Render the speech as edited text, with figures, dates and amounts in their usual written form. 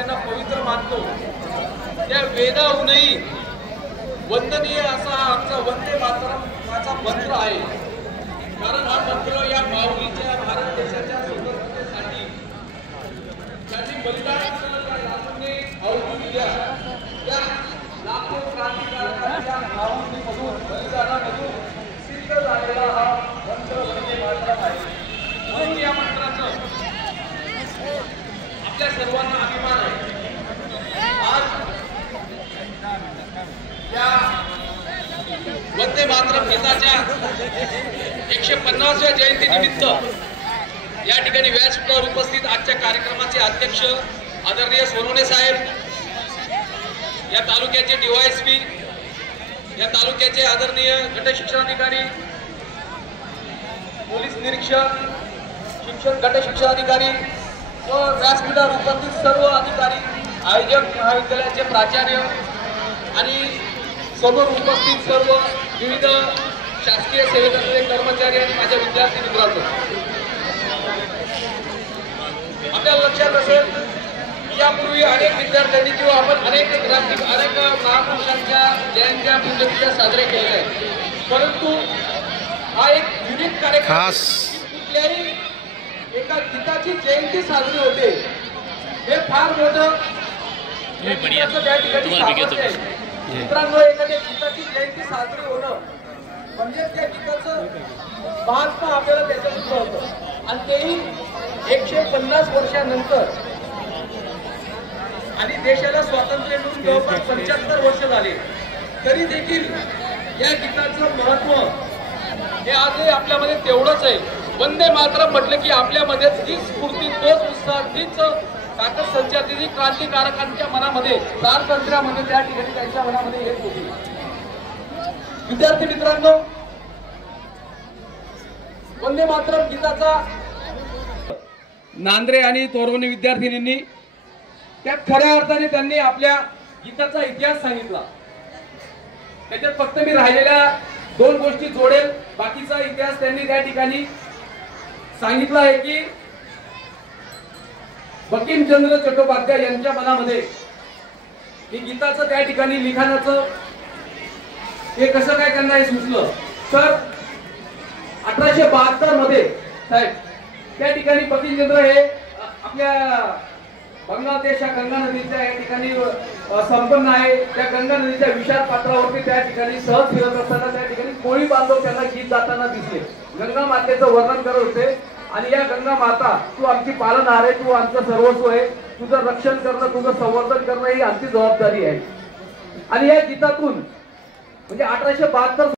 त्यांना पवित्र मानतो त्या वेदाहूनही वंदनीय असा हा आमचा वंदे मातरमचा मंत्र आहे। कारण हा मंत्र या माऊलीच्या भारत देशाच्या स्वतंत्रतेसाठी त्यांनी बलिदान दिल्या त्या लाखो क्रांतिकारकांच्या भावनेमधून बलिदानामधून सिद्ध झालेला हा मंत्र वंदे मातरम आहे। म्हणून या मंत्राचं आपल्या सर्वांना अभिमान आहे। आज या वंदे मातरम गीताच्या 150व्या जयंतीनिमित्त या ठिकाणी व्यासपीठावर उपस्थित आजच्या कार्यक्रमाचे अध्यक्ष आदरणीय सोनवणे साहेब, या तालुक्याचे डीवायएसपी, या तालुक्याचे आदरणीय गट शिक्षणाधिकारी, पोलीस निरीक्षक, शिक्षक गट शिक्षणाधिकारी व व्यासपीठावर उपस्थित सर्व अधिकारी, आयोजक महाविद्यालयाचे प्राचार्य आणि समोर उपस्थित सर्व विविध शासकीय सेवेतले कर्मचारी आणि माझ्या विद्यार्थी मित्रांनो, आपल्याला लक्षात असेल यापूर्वी अनेक विद्यार्थ्यांनी किंवा आपण अनेक महापुरुषांच्या जयंत्या पुण्यतिथ्या साजरे केलेल्या आहेत, परंतु हा एक युनिक कार्यक्रम कुठल्याही एका गीताची जयंती साजरी होते हे फार मोठं त्या ठिकाणी मित्रांनो। एखाद्या गीताची जयंती साजरी होणं म्हणजे त्या गीताचं महात्मा आपल्याला त्याच्यात होतं आणि तेही 150 वर्षानंतर आणि देशाला स्वातंत्र्य मिळून जवळपास 75 वर्ष झाले तरी देखील या गीताचं महत्व हे आजही आपल्यामध्ये तेवढंच आहे। वंदे मातरम म्हटलं की आपल्यामध्ये तीच स्फूर्ती, तोच उत्साह, तीच ताकद संचारते जी क्रांतिकारकांच्या मनामध्ये, स्वातंत्र्यामध्ये त्या ठिकाणी त्यांच्या मनामध्ये येत होती। विद्यार्थी मित्रांनो, वंदे मातरम गीताचा नांद्रे आणि तोरवणे विद्यार्थिनींनी त्यात खऱ्या अर्थाने त्यांनी आपल्या गीताचा इतिहास सांगितला। त्याच्यात फक्त मी राहिलेल्या 2 गोष्टी जोडेल, बाकीचा इतिहास त्यांनी त्या ठिकाणी सांगितला आहे की बंकिमचंद्र चट्टोपाध्याय यांच्या मनामध्ये ही गीताचं त्या ठिकाणी लिखाणाचं हे कसं काय त्यांना हे सुचलं तर 1872 मध्ये साहेब त्या ठिकाणी बंकिमचंद्र हे आपल्या बांगलादेश गंगा नदीच्या या ठिकाणी संपन्न आहे। त्या गंगा नदीच्या विशाल पात्रावरती त्या ठिकाणी सहज फिरत असताना त्या ठिकाणी कोळी बांधव त्यांना गीत गाताना दिसले, गंगा मातेचं वर्णन करत होते आणि या गंगा माता तू आमची पालनहार आहे, तू आमचं सर्वस्व आहे, तुझं रक्षण करणं, तुझं संवर्धन करणं ही आमची जबाबदारी आहे। आणि या गीतातून म्हणजे 1872